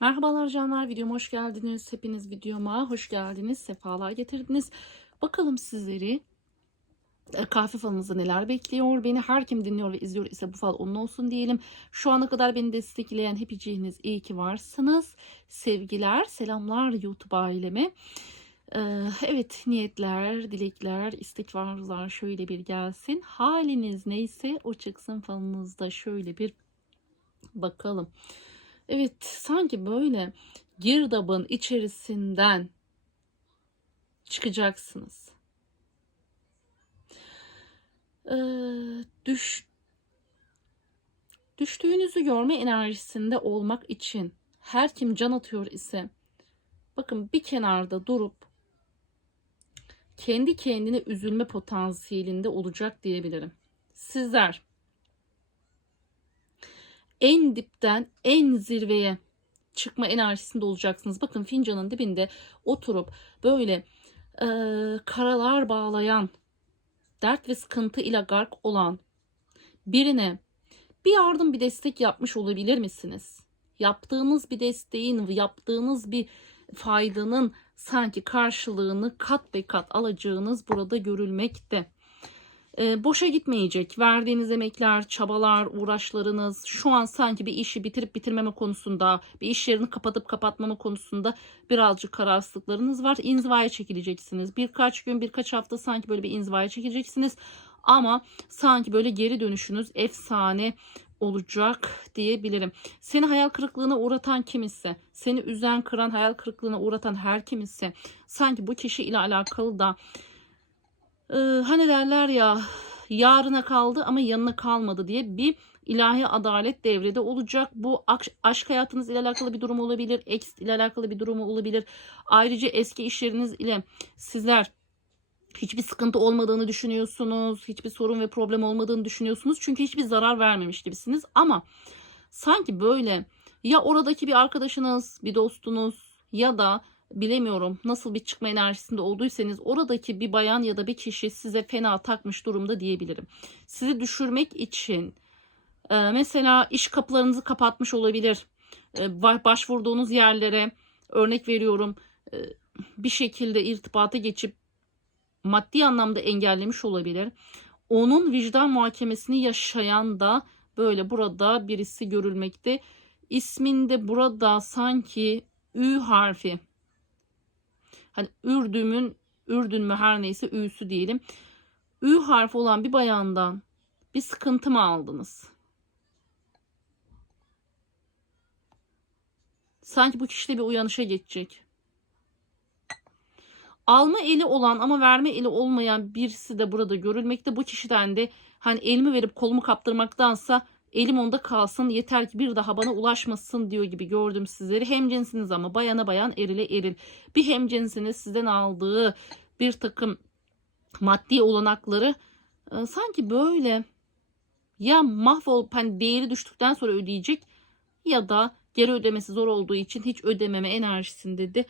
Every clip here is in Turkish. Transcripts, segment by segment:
Merhabalar canlar, videoma hoş geldiniz. Hepiniz videoma hoş geldiniz, sefalar getirdiniz. Bakalım sizleri e, kahve falınızda neler bekliyor? Beni her kim dinliyor ve izliyor ise bu fal onun olsun diyelim. Şu ana kadar beni destekleyen hepiciğiniz iyi ki varsınız. Sevgiler, selamlar YouTube aileme. Ee, evet niyetler, dilekler, istikvarlar şöyle bir gelsin. Haliniz neyse o çıksın falınızda şöyle bir bakalım. Evet sanki böyle girdabın içerisinden çıkacaksınız. Ee, düş, düştüğünüzü görme enerjisinde olmak için her kim can atıyor ise bakın bir kenarda durup kendi kendine üzülme potansiyelinde olacak diyebilirim. Sizler en dipten en zirveye çıkma enerjisinde olacaksınız. Bakın fincanın dibinde oturup böyle e, karalar bağlayan, dert ve sıkıntı ile gark olan birine bir yardım bir destek yapmış olabilir misiniz? Yaptığınız bir desteğin, yaptığınız bir faydanın sanki karşılığını kat be kat alacağınız burada görülmekte e, boşa gitmeyecek. Verdiğiniz emekler, çabalar, uğraşlarınız şu an sanki bir işi bitirip bitirmeme konusunda, bir iş yerini kapatıp kapatmama konusunda birazcık kararsızlıklarınız var. İnzivaya çekileceksiniz. Birkaç gün, birkaç hafta sanki böyle bir inzivaya çekileceksiniz. Ama sanki böyle geri dönüşünüz efsane olacak diyebilirim. Seni hayal kırıklığına uğratan kim ise, seni üzen, kıran, hayal kırıklığına uğratan her kim ise sanki bu kişi ile alakalı da ee, hani derler ya yarına kaldı ama yanına kalmadı diye bir ilahi adalet devrede olacak. Bu aşk hayatınız ile alakalı bir durum olabilir. Ex ile alakalı bir durum olabilir. Ayrıca eski işleriniz ile sizler hiçbir sıkıntı olmadığını düşünüyorsunuz. Hiçbir sorun ve problem olmadığını düşünüyorsunuz. Çünkü hiçbir zarar vermemiş gibisiniz. Ama sanki böyle ya oradaki bir arkadaşınız, bir dostunuz ya da bilemiyorum nasıl bir çıkma enerjisinde olduysanız oradaki bir bayan ya da bir kişi size fena takmış durumda diyebilirim. Sizi düşürmek için e, mesela iş kapılarınızı kapatmış olabilir. E, başvurduğunuz yerlere örnek veriyorum e, bir şekilde irtibata geçip maddi anlamda engellemiş olabilir. Onun vicdan muhakemesini yaşayan da böyle burada birisi görülmekte. İsminde burada sanki Ü harfi hani Ürdüm'ün Ürdün mü her neyse Ü'sü diyelim. Ü harfi olan bir bayandan bir sıkıntı mı aldınız? Sanki bu kişide bir uyanışa geçecek. Alma eli olan ama verme eli olmayan birisi de burada görülmekte. Bu kişiden de hani elimi verip kolumu kaptırmaktansa Elim onda kalsın yeter ki bir daha bana ulaşmasın diyor gibi gördüm sizleri. Hem cinsiniz ama bayana bayan erile eril. Bir hem cinsiniz sizden aldığı bir takım maddi olanakları e, sanki böyle ya mahvolup hani değeri düştükten sonra ödeyecek ya da geri ödemesi zor olduğu için hiç ödememe enerjisinde de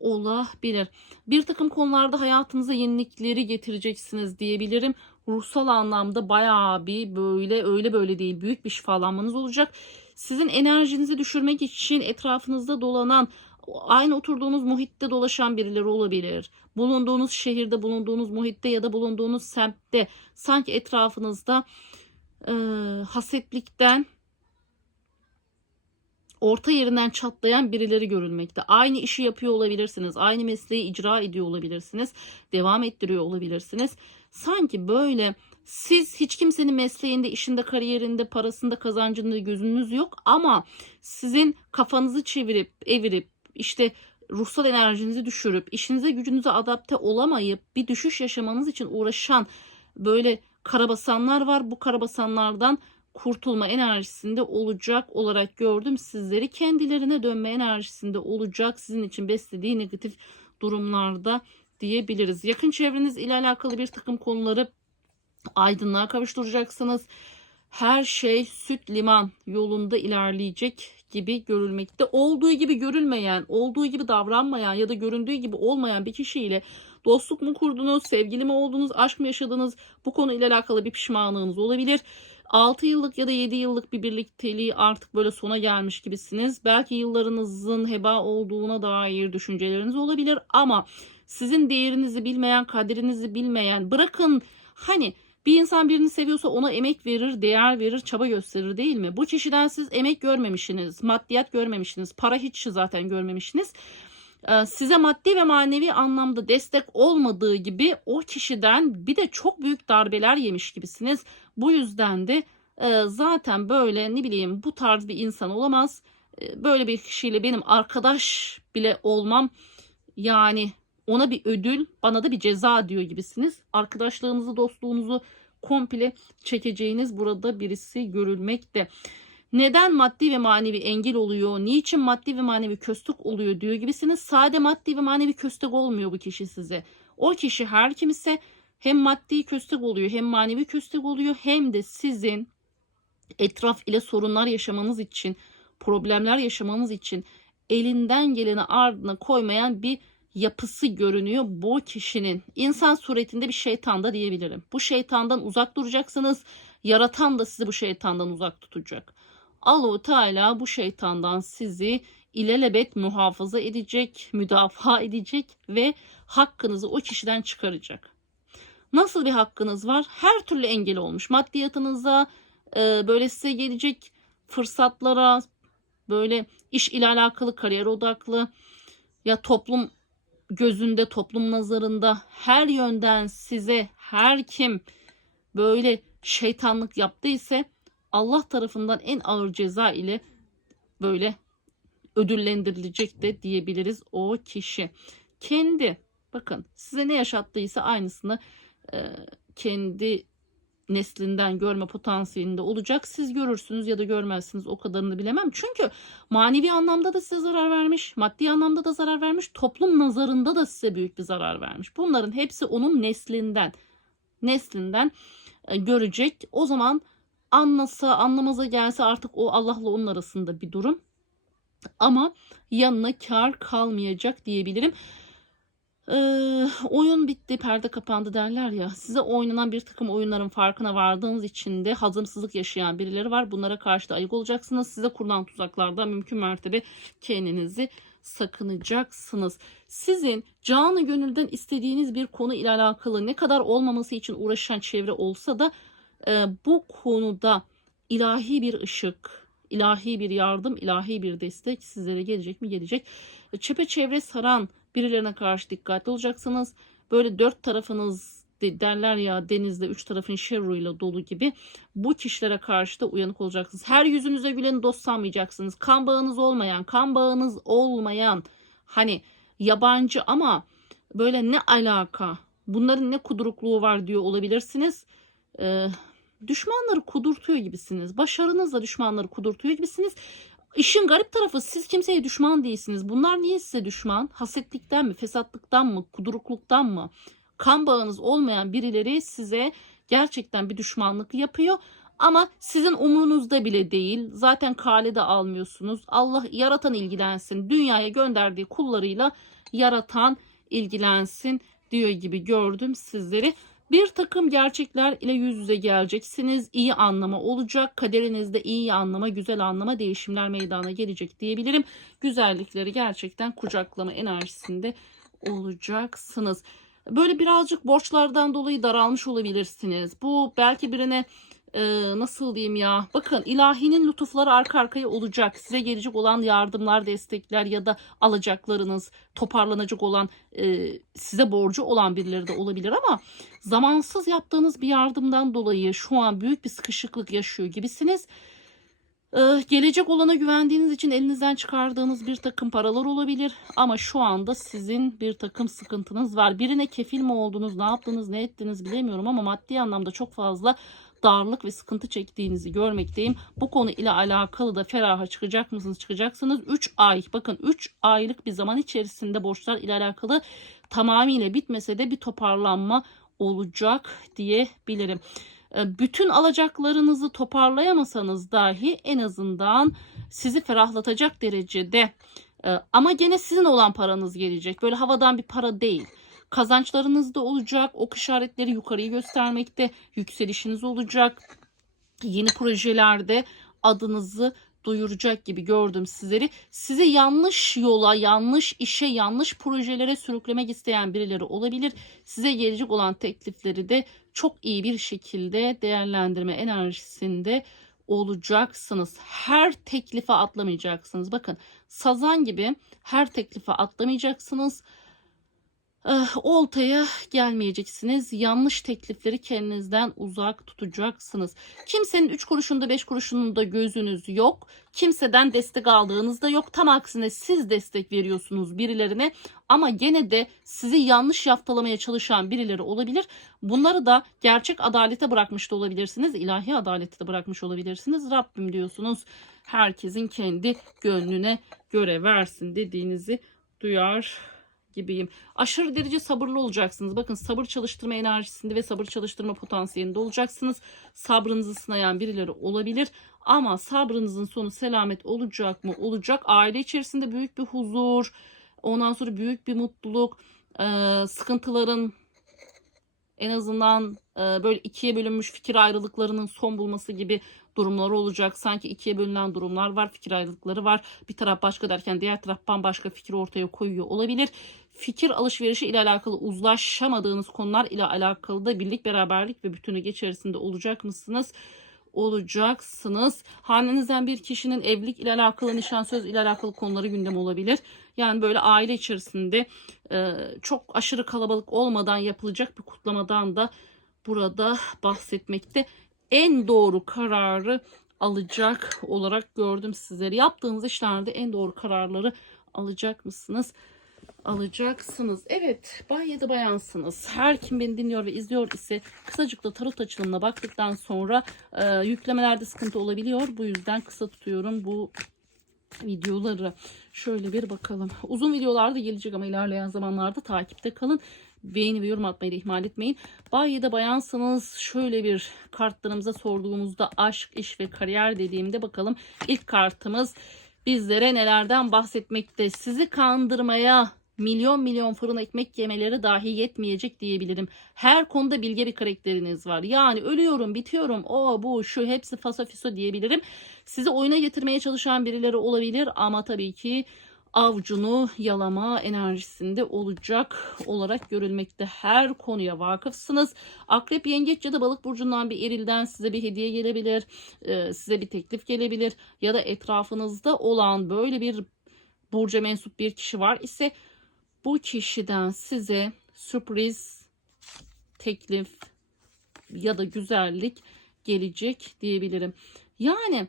olabilir. Bir takım konularda hayatınıza yenilikleri getireceksiniz diyebilirim ruhsal anlamda bayağı bir böyle öyle böyle değil büyük bir şifalanmanız olacak. Sizin enerjinizi düşürmek için etrafınızda dolanan aynı oturduğunuz muhitte dolaşan birileri olabilir. Bulunduğunuz şehirde, bulunduğunuz muhitte ya da bulunduğunuz semtte sanki etrafınızda e, hasetlikten orta yerinden çatlayan birileri görülmekte. Aynı işi yapıyor olabilirsiniz. Aynı mesleği icra ediyor olabilirsiniz. Devam ettiriyor olabilirsiniz. Sanki böyle siz hiç kimsenin mesleğinde, işinde, kariyerinde, parasında, kazancında gözünüz yok ama sizin kafanızı çevirip, evirip işte ruhsal enerjinizi düşürüp işinize gücünüze adapte olamayıp bir düşüş yaşamanız için uğraşan böyle karabasanlar var. Bu karabasanlardan kurtulma enerjisinde olacak olarak gördüm sizleri. Kendilerine dönme enerjisinde olacak sizin için beslediği negatif durumlarda diyebiliriz. Yakın çevreniz ile alakalı bir takım konuları aydınlığa kavuşturacaksınız. Her şey süt liman yolunda ilerleyecek gibi görülmekte. Olduğu gibi görülmeyen, olduğu gibi davranmayan ya da göründüğü gibi olmayan bir kişiyle dostluk mu kurdunuz, sevgili mi oldunuz, aşk mı yaşadınız? Bu konu ile alakalı bir pişmanlığınız olabilir. 6 yıllık ya da 7 yıllık bir birlikteliği artık böyle sona gelmiş gibisiniz. Belki yıllarınızın heba olduğuna dair düşünceleriniz olabilir ama sizin değerinizi bilmeyen, kaderinizi bilmeyen, bırakın hani bir insan birini seviyorsa ona emek verir, değer verir, çaba gösterir değil mi? Bu kişiden siz emek görmemişsiniz, maddiyat görmemişsiniz, para hiç zaten görmemişsiniz. Ee, Size maddi ve manevi anlamda destek olmadığı gibi o kişiden bir de çok büyük darbeler yemiş gibisiniz. Bu yüzden de e, zaten böyle ne bileyim bu tarz bir insan olamaz. E, Böyle bir kişiyle benim arkadaş bile olmam yani ona bir ödül bana da bir ceza diyor gibisiniz. Arkadaşlığınızı dostluğunuzu komple çekeceğiniz burada birisi görülmekte. Neden maddi ve manevi engel oluyor? Niçin maddi ve manevi köstek oluyor diyor gibisiniz. Sade maddi ve manevi köstek olmuyor bu kişi size. O kişi her kim ise hem maddi köstek oluyor hem manevi köstek oluyor hem de sizin etraf ile sorunlar yaşamanız için, problemler yaşamanız için elinden geleni ardına koymayan bir yapısı görünüyor bu kişinin. İnsan suretinde bir şeytan da diyebilirim. Bu şeytandan uzak duracaksınız. Yaratan da sizi bu şeytandan uzak tutacak. Allahu Teala bu şeytandan sizi ilelebet muhafaza edecek, müdafaa edecek ve hakkınızı o kişiden çıkaracak. Nasıl bir hakkınız var? Her türlü engel olmuş. Maddiyatınıza, e, böyle size gelecek fırsatlara, böyle iş ile alakalı, kariyer odaklı ya toplum gözünde, toplum nazarında her yönden size her kim böyle şeytanlık yaptıysa Allah tarafından en ağır ceza ile böyle ödüllendirilecek de diyebiliriz o kişi. Kendi bakın size ne yaşattıysa aynısını e, kendi neslinden görme potansiyelinde olacak. Siz görürsünüz ya da görmezsiniz o kadarını bilemem. Çünkü manevi anlamda da size zarar vermiş, maddi anlamda da zarar vermiş, toplum nazarında da size büyük bir zarar vermiş. Bunların hepsi onun neslinden, neslinden e, görecek. O zaman anlasa, anlamaza gelse artık o Allah'la onun arasında bir durum. Ama yanına kar kalmayacak diyebilirim. Ee, oyun bitti, perde kapandı derler ya. Size oynanan bir takım oyunların farkına vardığınız için de hazımsızlık yaşayan birileri var. Bunlara karşı da ayık olacaksınız. Size kurulan tuzaklardan mümkün mertebe kendinizi sakınacaksınız. Sizin canı gönülden istediğiniz bir konu ile alakalı ne kadar olmaması için uğraşan çevre olsa da e, bu konuda ilahi bir ışık, ilahi bir yardım, ilahi bir destek sizlere gelecek mi? Gelecek. Çepeçevre saran birilerine karşı dikkatli olacaksınız. Böyle dört tarafınız de- derler ya denizde üç tarafın şerruyla dolu gibi bu kişilere karşı da uyanık olacaksınız. Her yüzünüze güleni dost sanmayacaksınız. Kan bağınız olmayan, kan bağınız olmayan hani yabancı ama böyle ne alaka bunların ne kudurukluğu var diyor olabilirsiniz. Ee, düşmanları kudurtuyor gibisiniz. Başarınızla düşmanları kudurtuyor gibisiniz. İşin garip tarafı siz kimseye düşman değilsiniz. Bunlar niye size düşman? Hasetlikten mi, fesatlıktan mı, kudurukluktan mı? Kan bağınız olmayan birileri size gerçekten bir düşmanlık yapıyor. Ama sizin umurunuzda bile değil. Zaten kale de almıyorsunuz. Allah yaratan ilgilensin. Dünyaya gönderdiği kullarıyla yaratan ilgilensin diyor gibi gördüm sizleri. Bir takım gerçekler ile yüz yüze geleceksiniz. İyi anlama olacak. Kaderinizde iyi anlama, güzel anlama değişimler meydana gelecek diyebilirim. Güzellikleri gerçekten kucaklama enerjisinde olacaksınız. Böyle birazcık borçlardan dolayı daralmış olabilirsiniz. Bu belki birine e, nasıl diyeyim ya bakın ilahinin lütufları arka arkaya olacak size gelecek olan yardımlar destekler ya da alacaklarınız toparlanacak olan e, size borcu olan birileri de olabilir ama zamansız yaptığınız bir yardımdan dolayı şu an büyük bir sıkışıklık yaşıyor gibisiniz. Ee, gelecek olana güvendiğiniz için elinizden çıkardığınız bir takım paralar olabilir ama şu anda sizin bir takım sıkıntınız var. Birine kefil mi oldunuz, ne yaptınız, ne ettiniz bilemiyorum ama maddi anlamda çok fazla darlık ve sıkıntı çektiğinizi görmekteyim. Bu konu ile alakalı da feraha çıkacak mısınız? Çıkacaksınız. 3 ay bakın 3 aylık bir zaman içerisinde borçlar ile alakalı tamamıyla bitmese de bir toparlanma olacak diyebilirim. E, Bütün alacaklarınızı toparlayamasanız dahi en azından sizi ferahlatacak derecede e, ama gene sizin olan paranız gelecek. Böyle havadan bir para değil. Kazançlarınız da olacak. Ok işaretleri yukarıyı göstermekte. Yükselişiniz olacak. yeni projelerde adınızı duyuracak gibi gördüm sizleri. Sizi yanlış yola, yanlış işe, yanlış projelere sürüklemek isteyen birileri olabilir. Size gelecek olan teklifleri de çok iyi bir şekilde değerlendirme enerjisinde olacaksınız. Her teklife atlamayacaksınız. Bakın sazan gibi her teklife atlamayacaksınız. Eh, oltaya gelmeyeceksiniz. Yanlış teklifleri kendinizden uzak tutacaksınız. Kimsenin 3 kuruşunda 5 kuruşunda gözünüz yok. Kimseden destek aldığınız da yok. Tam aksine siz destek veriyorsunuz birilerine ama gene de sizi yanlış yaftalamaya çalışan birileri olabilir. Bunları da gerçek adalete bırakmış da olabilirsiniz. ilahi adalete de bırakmış olabilirsiniz. Rabbim diyorsunuz herkesin kendi gönlüne göre versin dediğinizi duyar gibiyim. Aşırı derece sabırlı olacaksınız. Bakın sabır çalıştırma enerjisinde ve sabır çalıştırma potansiyelinde olacaksınız. Sabrınızı sınayan birileri olabilir. Ama sabrınızın sonu selamet olacak mı? Olacak. Aile içerisinde büyük bir huzur, ondan sonra büyük bir mutluluk, sıkıntıların en azından böyle ikiye bölünmüş fikir ayrılıklarının son bulması gibi durumlar olacak. Sanki ikiye bölünen durumlar var, fikir ayrılıkları var. Bir taraf başka derken diğer taraf bambaşka fikir ortaya koyuyor olabilir. Fikir alışverişi ile alakalı uzlaşamadığınız konular ile alakalı da birlik, beraberlik ve bütünlük içerisinde olacak mısınız? olacaksınız. Hanenizden bir kişinin evlilik ile alakalı, nişan söz ile alakalı konuları gündem olabilir. Yani böyle aile içerisinde e, çok aşırı kalabalık olmadan yapılacak bir kutlamadan da burada bahsetmekte. En doğru kararı alacak olarak gördüm sizleri. Yaptığınız işlerde en doğru kararları alacak mısınız? alacaksınız. Evet, bay ya da bayansınız. Her kim beni dinliyor ve izliyor ise kısacık da tarot açılımına baktıktan sonra e, yüklemelerde sıkıntı olabiliyor. Bu yüzden kısa tutuyorum bu videoları. Şöyle bir bakalım. Uzun videolarda gelecek ama ilerleyen zamanlarda takipte kalın. Beğeni ve yorum atmayı da ihmal etmeyin. Bay ya da bayansanız şöyle bir kartlarımıza sorduğumuzda aşk, iş ve kariyer dediğimde bakalım ilk kartımız bizlere nelerden bahsetmekte. Sizi kandırmaya, milyon milyon fırın ekmek yemeleri dahi yetmeyecek diyebilirim. Her konuda bilge bir karakteriniz var. Yani ölüyorum, bitiyorum, o bu şu hepsi fasafiso diyebilirim. Sizi oyuna getirmeye çalışan birileri olabilir ama tabii ki avcunu yalama enerjisinde olacak olarak görülmekte. Her konuya vakıfsınız. Akrep, yengeç ya da balık burcundan bir erilden size bir hediye gelebilir. e, Size bir teklif gelebilir. Ya da etrafınızda olan böyle bir burca mensup bir kişi var ise bu kişiden size sürpriz, teklif ya da güzellik gelecek diyebilirim. Yani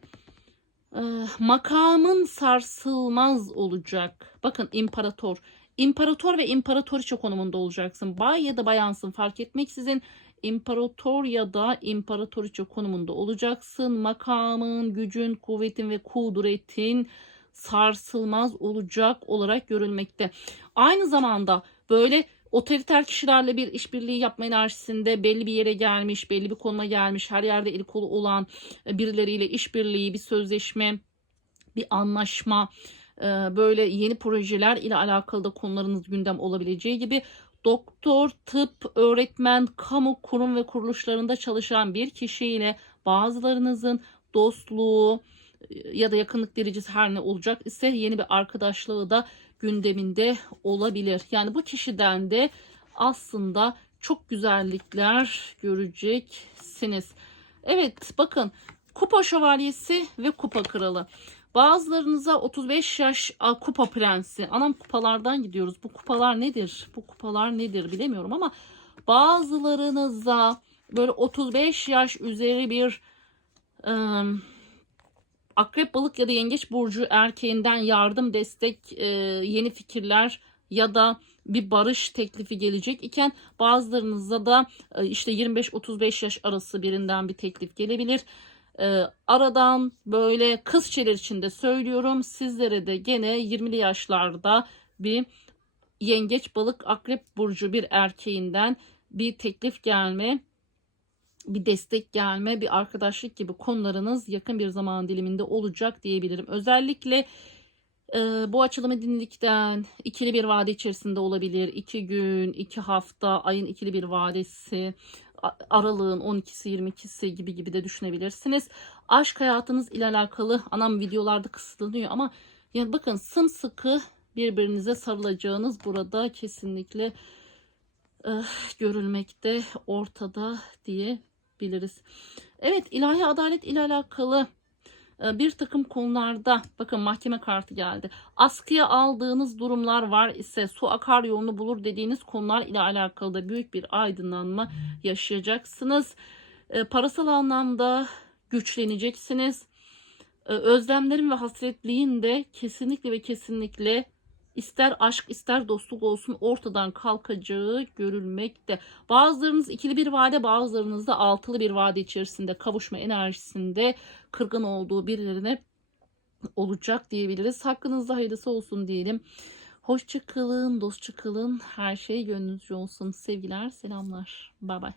e, makamın sarsılmaz olacak. Bakın imparator. İmparator ve imparatoriçe konumunda olacaksın. Bay ya da bayansın fark etmeksizin imparator ya da imparatoriçe konumunda olacaksın. Makamın, gücün, kuvvetin ve kudretin sarsılmaz olacak olarak görülmekte. Aynı zamanda böyle otoriter kişilerle bir işbirliği yapma enerjisinde belli bir yere gelmiş, belli bir konuma gelmiş, her yerde eli kolu olan birileriyle işbirliği, bir sözleşme, bir anlaşma, e, böyle yeni projeler ile alakalı da konularınız gündem olabileceği gibi doktor, tıp, öğretmen, kamu kurum ve kuruluşlarında çalışan bir kişiyle bazılarınızın dostluğu e, ya da yakınlık derecesi her ne olacak ise yeni bir arkadaşlığı da gündeminde olabilir. Yani bu kişiden de aslında çok güzellikler göreceksiniz. Evet bakın kupa şövalyesi ve kupa kralı. Bazılarınıza 35 yaş a, kupa prensi. Anam kupalardan gidiyoruz. Bu kupalar nedir? Bu kupalar nedir bilemiyorum ama bazılarınıza böyle 35 yaş üzeri bir ıı, akrep balık ya da yengeç burcu erkeğinden yardım, destek, e, yeni fikirler ya da bir barış teklifi gelecek iken bazılarınızda da e, işte 25-35 yaş arası birinden bir teklif gelebilir. E, aradan böyle kızçeler içinde söylüyorum sizlere de gene 20'li yaşlarda bir yengeç balık akrep burcu bir erkeğinden bir teklif gelme bir destek gelme, bir arkadaşlık gibi konularınız yakın bir zaman diliminde olacak diyebilirim. Özellikle e, bu açılımı dinledikten ikili bir vade içerisinde olabilir. iki gün, iki hafta, ayın ikili bir vadesi aralığın 12'si 22'si gibi gibi de düşünebilirsiniz. Aşk hayatınız ile alakalı anam videolarda kısıtlanıyor ama yani bakın sımsıkı birbirinize sarılacağınız burada kesinlikle eh, görülmekte ortada diyebiliriz. Evet ilahi adalet ile alakalı e, bir takım konularda bakın mahkeme kartı geldi. Askıya aldığınız durumlar var ise su akar yolunu bulur dediğiniz konular ile alakalı da büyük bir aydınlanma yaşayacaksınız. E, Parasal anlamda güçleneceksiniz. E, Özlemlerin ve hasretliğin de kesinlikle ve kesinlikle ister aşk ister dostluk olsun ortadan kalkacağı görülmekte. Bazılarınız ikili bir vade bazılarınız da altılı bir vade içerisinde kavuşma enerjisinde kırgın olduğu birilerine olacak diyebiliriz. Hakkınızda hayırlısı olsun diyelim. Hoşça kalın, dostça kalın. Her şey gönlünüzce olsun. Sevgiler, selamlar. Bay bay.